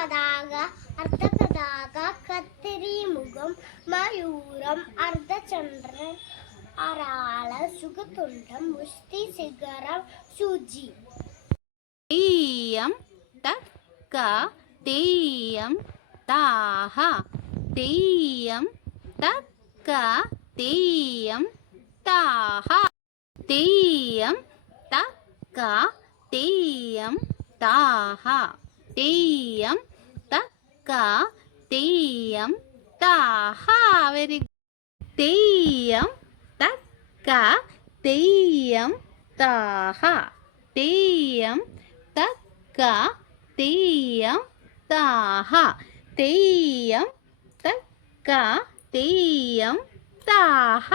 പതാക അർദ്ധപതാക കത്തിരി മുഖം മയൂരം അർദ്ധചന്ദ്രൻ അരാള സുഖതുണ്ടം മുഷ്ടി ശിഖരം ശുചി. തെയ്യം തക്ക തെയ്യം താഹ തെയ്യം തക്ക തെയ്യം താഹ തെയ്യം തക്ക തെയ്യം താഹ തെയ്യം തക്ക തെയ്യം താഹ. Very good. തെയ്യം തക്ക തെയ്യം താഹ തെയ്യം തക്ക തെയ്യം താഹ തെയ്യം തക്ക തെയ്യം താഹ.